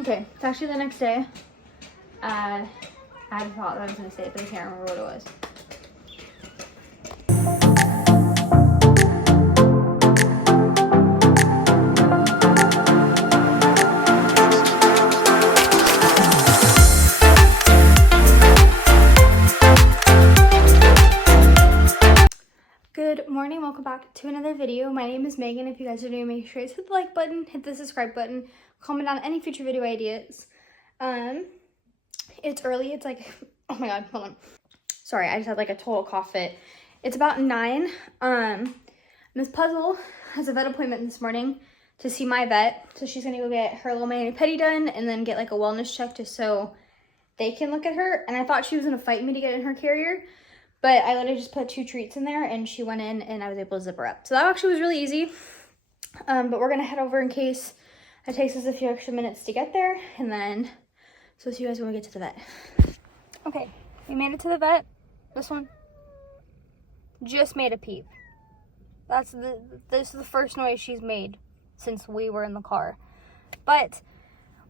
Okay, it's actually the next day. I had thought I was gonna say it, but I can't remember what it was. Good morning, welcome back to another video. My name is Megan. If you guys are new, make sure you hit the like button, hit the subscribe button, comment down any future video ideas. It's early, it's like, oh my god, hold on. Sorry, I just had like a total cough fit. It's about 9. Miss Puzzle has a vet appointment this morning to see my vet. So she's gonna go get her little mani-pedi done and then get like a wellness check just so they can look at her. And I thought she was gonna fight me to get in her carrier, but I literally just put 2 treats in there and she went in and I was able to zip her up. So that actually was really easy. But we're gonna head over in case it takes us a few extra minutes to get there, and then so see you guys when we get to the vet. Okay, we made it to the vet. This one just made a peep. This is the first noise she's made since we were in the car. But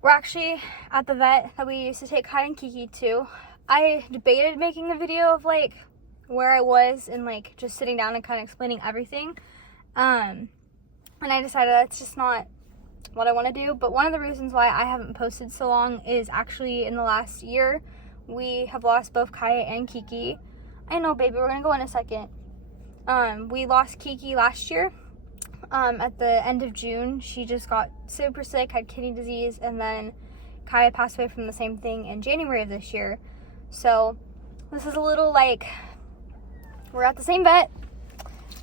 we're actually at the vet that we used to take Kai and Kiki to. I debated making a video of like where I was and like just sitting down and kind of explaining everything. And I decided that's just not what I want to do. But one of the reasons why I haven't posted so long is actually in the last year, we have lost both Kaya and Kiki. I know, baby, we're going to go in a second. We lost Kiki last year. At the end of June, she just got super sick, had kidney disease, and then Kaya passed away from the same thing in January of this year. So this is a little like, we're at the same vet.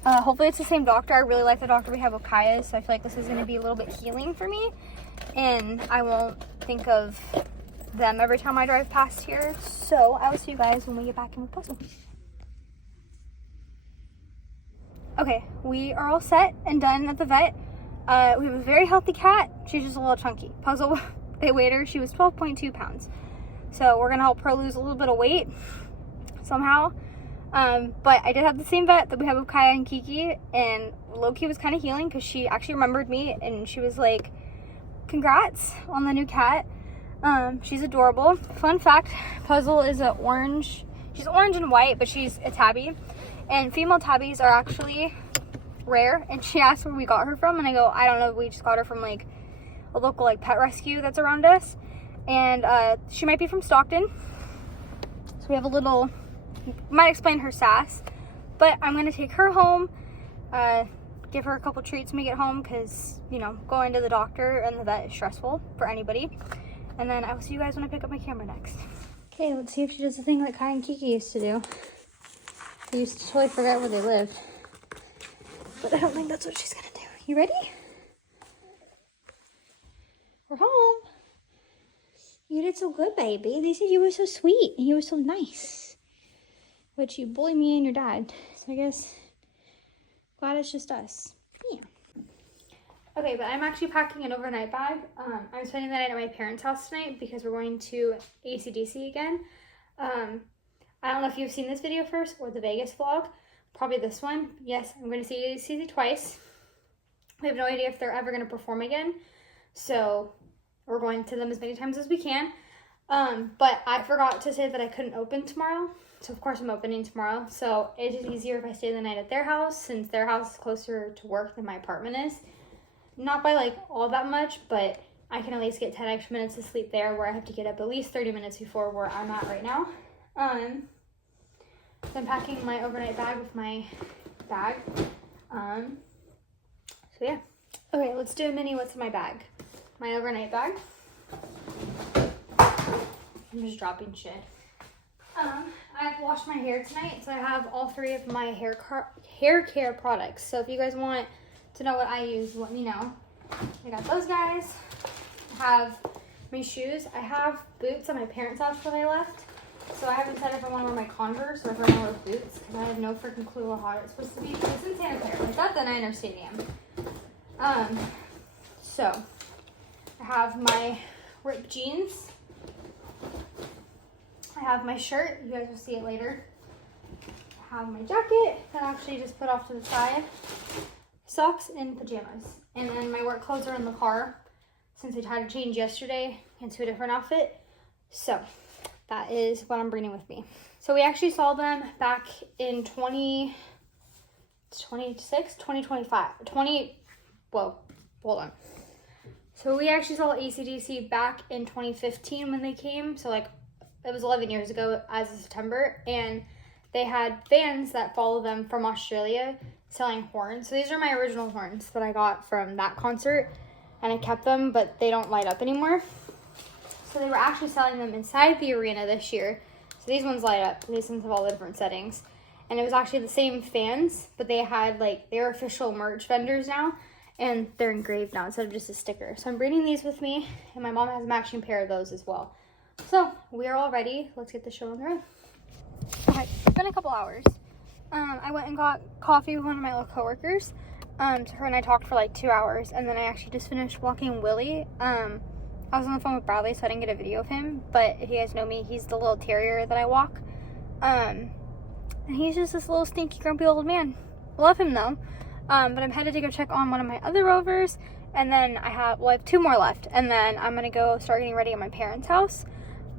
Hopefully it's the same doctor. I really like the doctor we have with Kaya, so I feel like this is going to be a little bit healing for me. And I won't think of them every time I drive past here. So I will see you guys when we get back in with Puzzle. Okay, we are all set and done at the vet. We have a very healthy cat. She's just a little chunky. Puzzle, they weighed her. She was 12.2 pounds. So we're going to help her lose a little bit of weight somehow. But I did have the same vet that we have with Kaya and Kiki, and Loki was kind of healing because she actually remembered me and she was like, congrats on the new cat. She's adorable. Fun fact, Puzzle is a orange. She's orange and white, but she's a tabby. And female tabbies are actually rare. And she asked where we got her from, and I go, I don't know. We just got her from like a local like pet rescue that's around us. And she might be from Stockton. So we have a little, might explain her sass. But I'm going to take her home, give her a couple treats when we get home because, you know, going to the doctor and the vet is stressful for anybody. And then I will see you guys when I pick up my camera next. Okay, let's see if she does the thing like Kai and Kiki used to do. They used to totally forget where they lived. But I don't think that's what she's going to do. You ready? We're home. You did so good, baby. They said you were so sweet and you were so nice. But you bullied me and your dad. So I guess glad it's just us. Yeah. Okay, but I'm actually packing an overnight bag. I'm spending the night at my parents' house tonight because we're going to AC/DC again. I don't know if you've seen this video first or the Vegas vlog. Probably this one. Yes, I'm going to see AC/DC twice. We have no idea if they're ever going to perform again. So we're going to them as many times as we can. But I forgot to say that I couldn't open tomorrow. So of course I'm opening tomorrow. So it's just easier if I stay the night at their house since their house is closer to work than my apartment is. Not by like all that much, but I can at least get 10 extra minutes of sleep there where I have to get up at least 30 minutes before where I'm at right now. So I'm packing my overnight bag with my bag. So yeah. Okay, let's do a mini what's in my bag. My overnight bag. I'm just dropping shit. I have to wash my hair tonight, so I have all 3 of my hair care products. So if you guys want to know what I use, let me know. I got those guys. I have my shoes. I have boots at my parents' house where they left. So I haven't decided if I want to wear my Converse or if I want to wear boots because I have no freaking clue how hot it's supposed to be. It's in Santa Clara. It's at the Niner Stadium. So I have my ripped jeans. I have my shirt. You guys will see it later. I have my jacket that I actually just put off to the side. Socks and pajamas. And then my work clothes are in the car. since I had to change yesterday into a different outfit. So that is what I'm bringing with me. So we actually saw them back in 2025. Whoa, hold on. So we actually saw AC/DC back in 2015 when they came. So like it was 11 years ago as of September. And they had fans that follow them from Australia selling horns. So these are my original horns that I got from that concert. And I kept them, but they don't light up anymore. So they were actually selling them inside the arena this year. So these ones light up. These ones have all the different settings. And it was actually the same fans, but they had like, they're official merch vendors now. And they're engraved now instead of just a sticker. So I'm bringing these with me. And my mom has a matching pair of those as well. So we are all ready. Let's get the show on the road. Okay, it's been a couple hours. I went and got coffee with one of my little coworkers. So her and I talked for like 2 hours, and then I actually just finished walking Willie. I was on the phone with Bradley, so I didn't get a video of him, but if you guys know me, he's the little terrier that I walk. And he's just this little stinky, grumpy old man. Love him though. But I'm headed to go check on one of my other rovers, and then I have 2 more left, and then I'm gonna go start getting ready at my parents' house.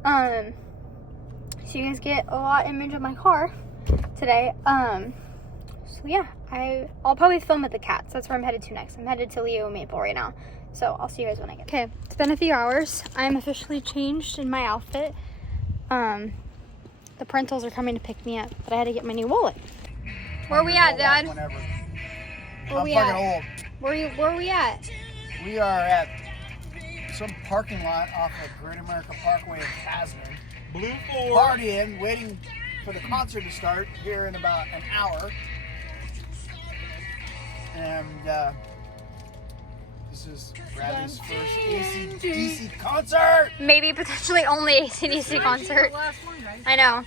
So you guys get a lot of image of my car today. So yeah, I'll probably film at the cats. That's where I'm headed to next. I'm headed to Leo and Maple right now. So I'll see you guys when I get there. Okay, it's been a few hours. I'm officially changed in my outfit. The parentals are coming to pick me up, but I had to get my new wallet. Where we at, Dad? Where we at? Where we at? We are at some parking lot off of Great America Parkway in Tasman. Blue 4. Partying, waiting for the concert to start here in about an hour. And this is Bradley's first AC/DC concert. Maybe potentially only AC/DC concert. I know.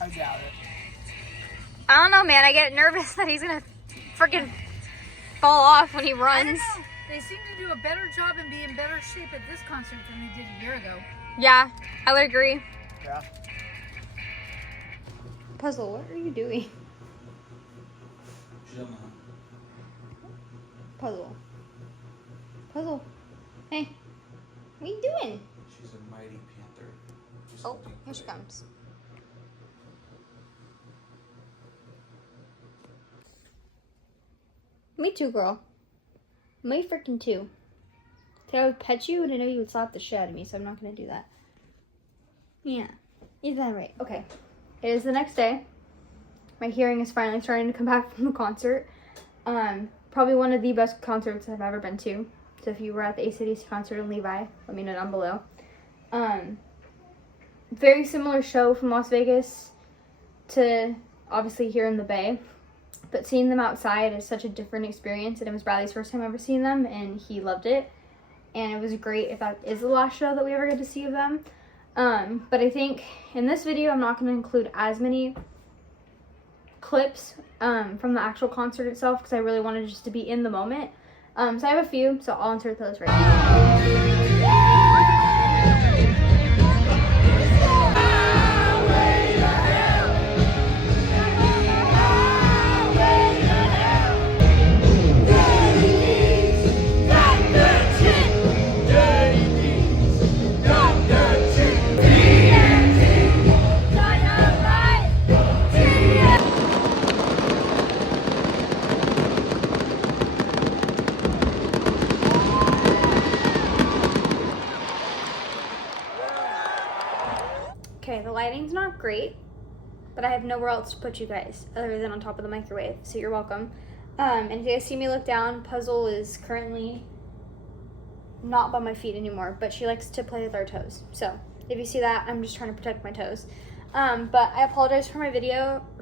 I doubt it. I don't know, man. I get nervous that he's gonna freaking fall off when he runs. They seem to do a better job and be in better shape at this concert than they did a year ago. Yeah, I would agree. Yeah. Puzzle, what are you doing? Puzzle. Hey, what are you doing? She's a mighty panther. Oh, here she comes. Me too, girl. Me freaking too. If I would pet you, and I know you would slap the shit out of me, so I'm not gonna do that. Yeah, is that right? Okay. It is the next day. My hearing is finally starting to come back from the concert. Probably one of the best concerts I've ever been to. So if you were at the AC/DC concert in Levi, let me know down below. Very similar show from Las Vegas to obviously here in the Bay. But seeing them outside is such a different experience. And it was Bradley's first time ever seeing them, and he loved it. And it was great if that is the last show that we ever get to see of them. But I think in this video, I'm not going to include as many clips from the actual concert itself because I really wanted just to be in the moment. So I have a few, so I'll insert those right now. Okay, the lighting's not great, but I have nowhere else to put you guys other than on top of the microwave, so you're welcome. And if you guys see me look down, Puzzle is currently not by my feet anymore, but she likes to play with our toes. So if you see that, I'm just trying to protect my toes. But I apologize for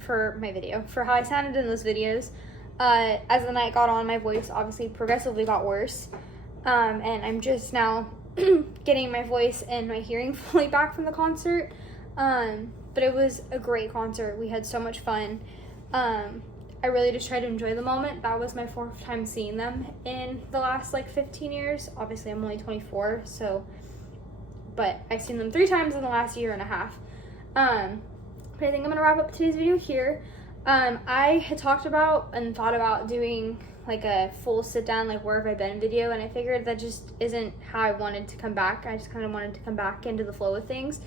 for how I sounded in those videos. As the night got on, my voice obviously progressively got worse. And I'm just now getting my voice and my hearing fully back from the concert. But it was a great concert. We had so much fun. I really just tried to enjoy the moment. That was my 4th time seeing them in the last 15 years. Obviously, I'm only 24, so, but I've seen them 3 times in the last year and a half. But I think I'm gonna wrap up today's video here. I had talked about and thought about doing like a full sit down, like where have I been video, and I figured that just isn't how I wanted to come back. I just kind of wanted to come back into the flow of things.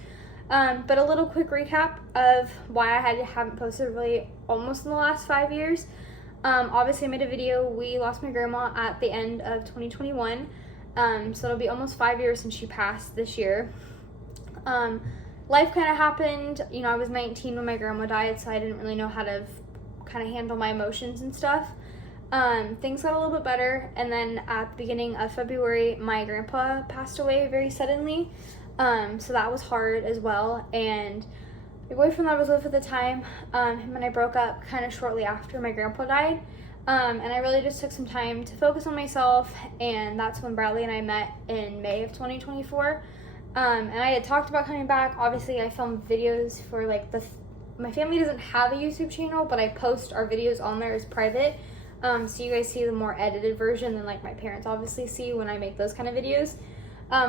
But a little quick recap of why I haven't posted really almost in the last 5 years. Obviously I made a video, we lost my grandma at the end of 2021. So it'll be almost 5 years since she passed this year. Life kind of happened, you know, I was 19 when my grandma died, so I didn't really know how to kind of handle my emotions and stuff. Things got a little bit better, and then at the beginning of February, my grandpa passed away very suddenly. So that was hard as well, and my boyfriend that I was with at the time, him and I broke up kind of shortly after my grandpa died, and I really just took some time to focus on myself, and that's when Bradley and I met in May of 2024, and I had talked about coming back. Obviously, I filmed videos for like my family doesn't have a YouTube channel, but I post our videos on there as private, so you guys see the more edited version than like my parents obviously see when I make those kind of videos.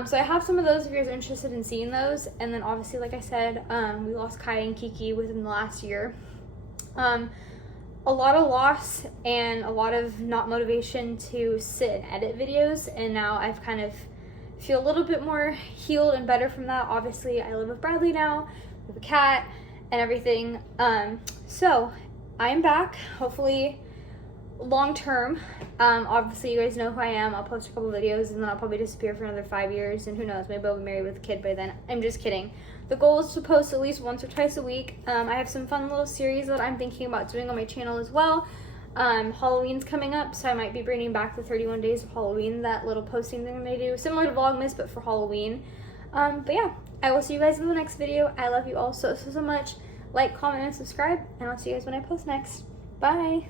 So I have some of those if you guys are interested in seeing those. And then obviously, like I said, we lost Kai and Kiki within the last year. A lot of loss and a lot of not motivation to sit and edit videos. And now I've kind of feel a little bit more healed and better from that. Obviously, I live with Bradley now, with a cat and everything. So I am back, hopefully long term. Obviously you guys know who I am. I'll post a couple videos and then I'll probably disappear for another 5 years, and who knows, maybe I'll be married with a kid by then. I'm just kidding. The goal is to post at least once or twice a week. I have some fun little series that I'm thinking about doing on my channel as well. Halloween's coming up, so I might be bringing back the 31 days of Halloween, that little posting thing they do, similar to Vlogmas but for Halloween. But yeah, I will see you guys in the next video. I love you all so much. Like, comment, and subscribe, and I'll see you guys when I post next. Bye.